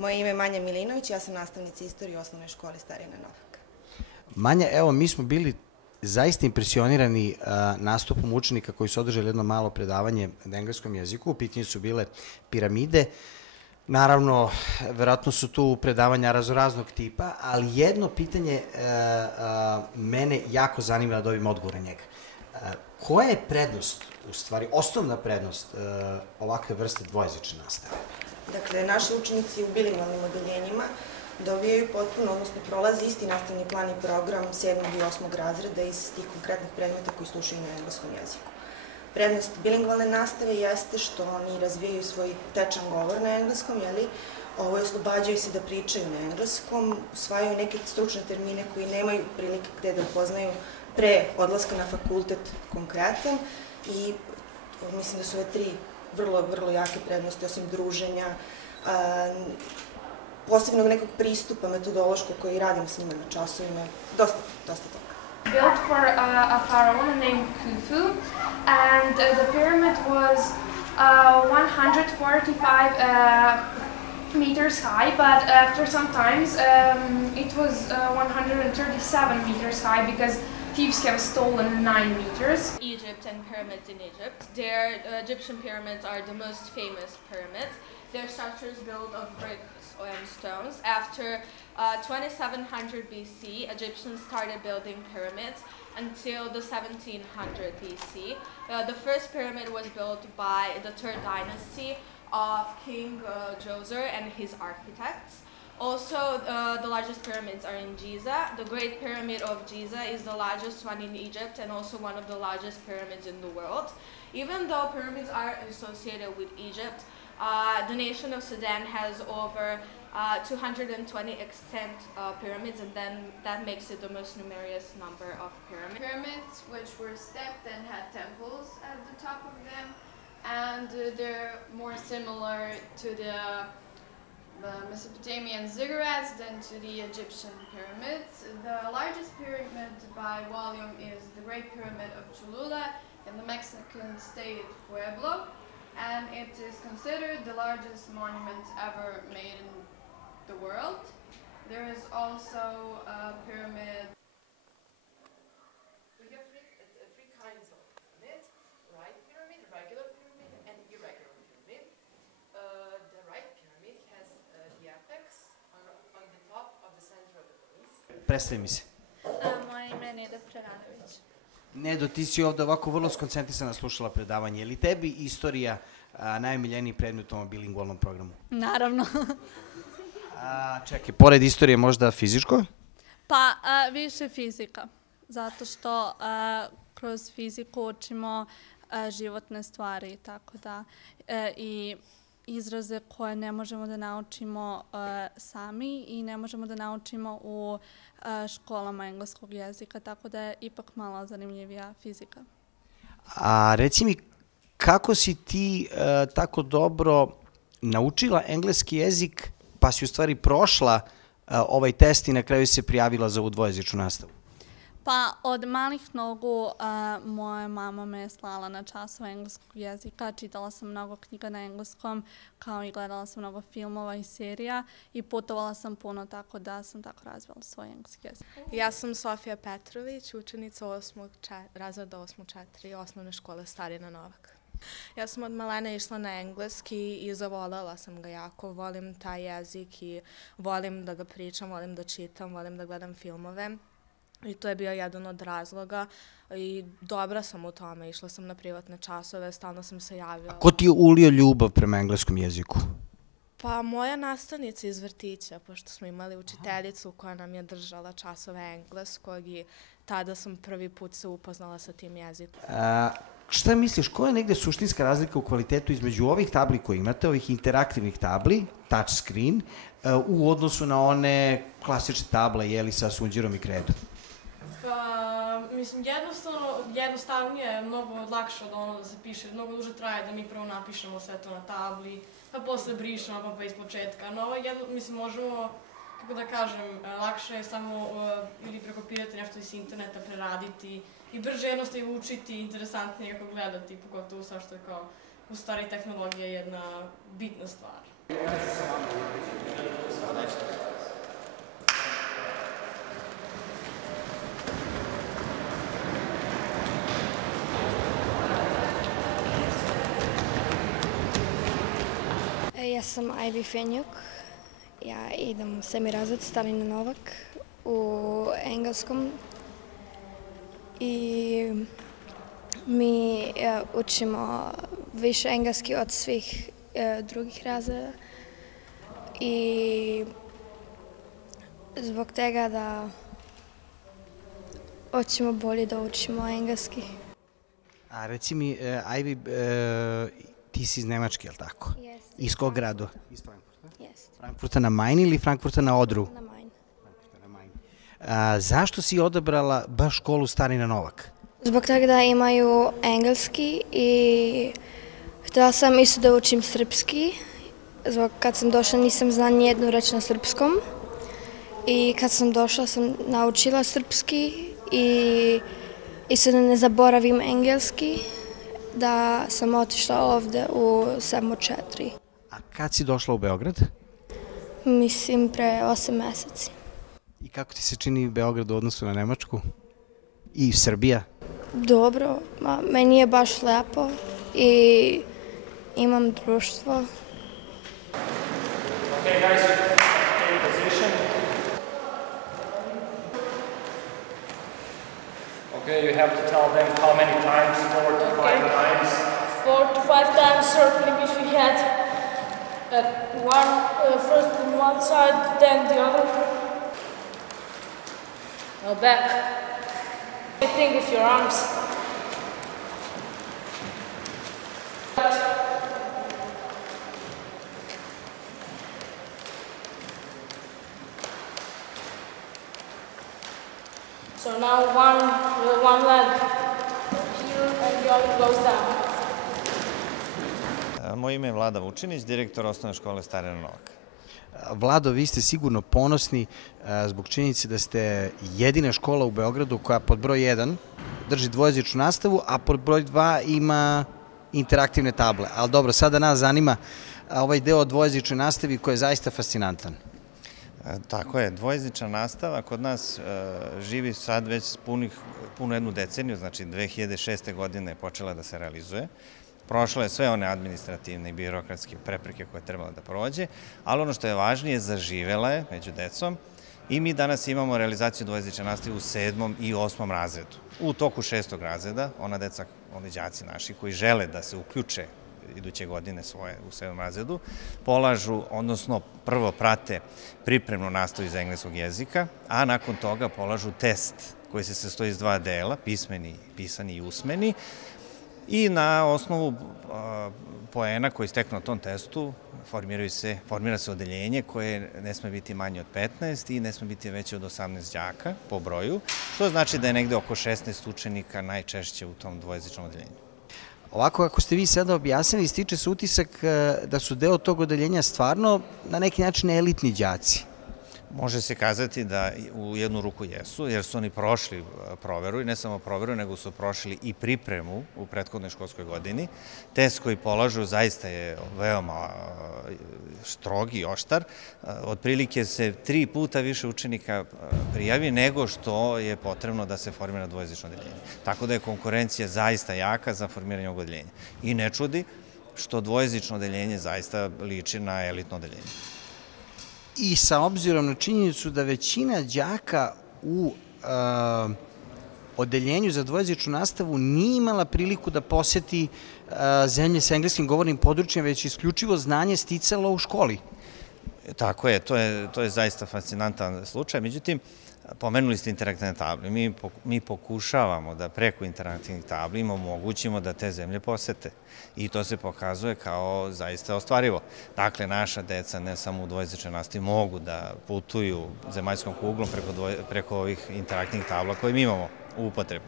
Moje ime je Manja Milinović, ja sam nastavnica istorije u osnovnoj školi Starina Novak. Manja, evo, mi smo bili zaista impresionirani nastupom učenika koji su održali jedno malo predavanje na engleskom jeziku. U pitanju su bile piramide. Naravno, verovatno su tu predavanja raznog tipa, ali jedno pitanje mene jako zanima da dobijem odgovor na njega. Koja je prednost, u stvari, osnovna prednost ovakve vrste dvojezične nastave? Dakle, naši učenici u bilingvalnim odeljenjima dobijaju potpuno, odnosno prolaze isti nastavni plan i program 7. i 8. razreda iz tih konkretnih predmeta koji slušaju na engleskom jeziku. Prednost bilingvalne nastave jeste što oni razvijaju svoj tečan govor na engleskom, oslobađaju se da pričaju na engleskom, usvajaju neke stručne termine koji nemaju prilike gde da poznaju pre odlaska na fakultet konkretan i mislim da su ove tri vrlo jake prednosti, osim druženja, posebnog nekog pristupa metodološkog koji radim s njima na časovima, dosta toga. Built for a pharaoh named Khufu, and the pyramid was 145 meters high, but after some times it was 137 meters high because thieves have stolen 9 meters. Egypt and pyramids in Egypt. Their Egyptian pyramids are the most famous pyramids. Their structures built of bricks and stones. After 2700 BC, Egyptians started building pyramids until the 1700 BC. The first pyramid was built by the third dynasty of King Djoser and his architects. Also, the largest pyramids are in Giza. The Great Pyramid of Giza is the largest one in Egypt and also one of the largest pyramids in the world. Even though pyramids are associated with Egypt, the nation of Sudan has over 220 extant pyramids, and then that makes it the most numerous number of pyramids. Pyramids which were stepped and had temples at the top of them, and they're more similar to the Mesopotamian ziggurats than to the Egyptian pyramids. The largest pyramid by volume is the Great Pyramid of Cholula in the Mexican state Pueblo, and it is considered the largest monument ever made in the world. There is also a pyramid. We have three kinds of pyramid: right pyramid, regular pyramid, and irregular pyramid. The right pyramid has the apex on the top of the center of the base. Predstavi mi se. Moje ime je Neda Preranović. Nedo, ti si ovde ovako vrlo skoncentrisana slušala predavanje. Je li tebi istorija najomiljeniji predmet u ovom bilingvalnom programu? Naravno. Čekaj, pored istorije možda fizičko? Pa više fizika, zato što kroz fiziku učimo životne stvari, tako da i izraze koje ne možemo da naučimo sami i ne možemo da naučimo u školama engleskog jezika, tako da je ipak malo zanimljivija fizika. A reci mi, kako si ti tako dobro naučila engleski jezik, pa si u stvari prošla ovaj test i na kraju se prijavila za ovu dvojezičnu nastavu? Pa od malih nogu moja mama me je slala na časove engleskog jezika, čitala sam mnogo knjiga na engleskom, kao i gledala sam mnogo filmova i serija i putovala sam puno, tako da sam tako razvila svoj engleski jezik. Ja sam Sofija Petrović, učenica razreda 8.4 osnovne škole Starina Novak. Ja sam od malena išla na engleski i zavolela sam ga jako. Volim taj jezik i volim da ga pričam, volim da čitam, volim da gledam filmove. I to je bio jedan od razloga i dobra sam u tome. Išla sam na privatne časove, stalno sam se javila. Ko ti je ulio ljubav prema engleskom jeziku? Pa moja nastavnica iz vrtića, pošto smo imali učiteljicu koja nam je držala časove engleskog i tada sam prvi put se upoznala sa tim jezikom. Šta misliš, koja je negde suštinska razlika u kvalitetu između ovih tabli koje imate, ovih interaktivnih tabli, touch screen, u odnosu na one klasične table, jeli, sa sunđerom i kredom? Mislim, jednostavnije je, mnogo lakše od ono da se piše, mnogo duže traje da mi prvo napišemo sve to na tabli, pa posle brišemo, pa iz početka. No, mislim, možemo, kako da kažem, lakše je samo ili prekopirati nešto iz interneta, preraditi i brže jednostavno učiti, interesantnije kako gledati, pogotovo sa što je kao u stvari tehnologija jedna bitna stvar. Ja sam Ivy Fenjuk. Ja idem u 7. razred Stalina Novak u engleskom i mi učimo više engleski od svih drugih razreda i zbog toga da hoćemo bolje da učimo engleski. A reci mi, Ivy, ti si iz Nemačke, je li tako? Jeste. Iz kog grada? Iz Frankfurta? Jeste. Frankfurta na Main ili Frankfurta na Odru? Na Main. Frankfurta na Main. Zašto si odabrala baš školu Starina Novak? Zbog toga da imaju engleski i htjela sam isto da učim srpski. Zbog kad sam došla nisam znala nijednu reč na srpskom. I kad sam došla sam naučila srpski i isto da ne zaboravim engleski, da sam otišla ovde u 7/4. A kad si došla u Beograd? Mislim pre 8 meseci. I kako ti se čini Beograd u odnosu na Nemačku? I Srbija? Dobro, meni je baš lepo i imam društvo. Okay, guys, take position. Okay, you have to tell them how many times, 4 to 5 times. 4 to 5 times circling if we had first on one side, then the other. Now back. I think with your arms. So now one leg here and the other goes down. Moje ime je Vlada Vučinić, direktor osnovne škole Starina Novak. Vlado, vi ste sigurno ponosni zbog činjenice da ste jedina škola u Beogradu koja pod broj 1 drži dvojezičnu nastavu, a pod broj 2 ima interaktivne table. Ali dobro, sada nas zanima ovaj deo o dvojezičnoj nastavi koji je zaista fascinantan. Tako je, dvojezična nastava kod nas živi sad već punu jednu deceniju, znači 2006. godine je počela da se realizuje. Prošla je sve one administrativne i birokratske prepreke koje je trebalo da prođe, ali ono što je važnije, zaživela je među decom i mi danas imamo realizaciju dvojezične nastave u 7. i 8. razredu. U toku 6. razreda, ona deca, oni đaci naši koji žele da se uključe iduće godine svoje u 7. razredu, polažu, odnosno prvo prate pripremnu nastavu iz engleskog jezika, a nakon toga polažu test koji se sastoji iz 2 dela, pismeni, pisani i usmeni, i na osnovu poena koji steknu na tom testu formira se odeljenje koje ne sme biti manje od 15 i ne sme biti veće od 18 đaka po broju, što znači da je negde oko 16 učenika najčešće u tom dvojezičnom odeljenju. Ovako, kako ste vi sada objasnili, stiče se utisak da su deo tog odeljenja stvarno na neki način elitni đaci. Može se kazati da u jednu ruku jesu, jer su oni prošli proveru i ne samo proveru, nego su prošli i pripremu u prethodnoj školskoj godini. Test koji polažu zaista je veoma strog i oštar. Otprilike se 3 puta više učenika prijavi nego što je potrebno da se formira dvojezično odeljenje. Tako da je konkurencija zaista jaka za formiranje ovog odeljenja. I ne čudi što dvojezično odeljenje zaista liči na elitno odeljenje. I sa obzirom na činjenicu da većina đaka u odeljenju za dvojezičnu nastavu nije imala priliku da poseti zemlje sa engleskim govornim područjem, već isključivo znanje sticalo u školi. Tako je, to je zaista fascinantan slučaj. Međutim, pomenuli ste interaktivne table. Mi pokušavamo da preko interaktivnih tabli im omogućimo da te zemlje posete. I to se pokazuje kao zaista ostvarivo. Dakle, naša deca ne samo u dvojezičnoj nastavi mogu da putuju zemaljskom kuglom preko ovih interaktivnih tabla koje mi imamo u upotrebi.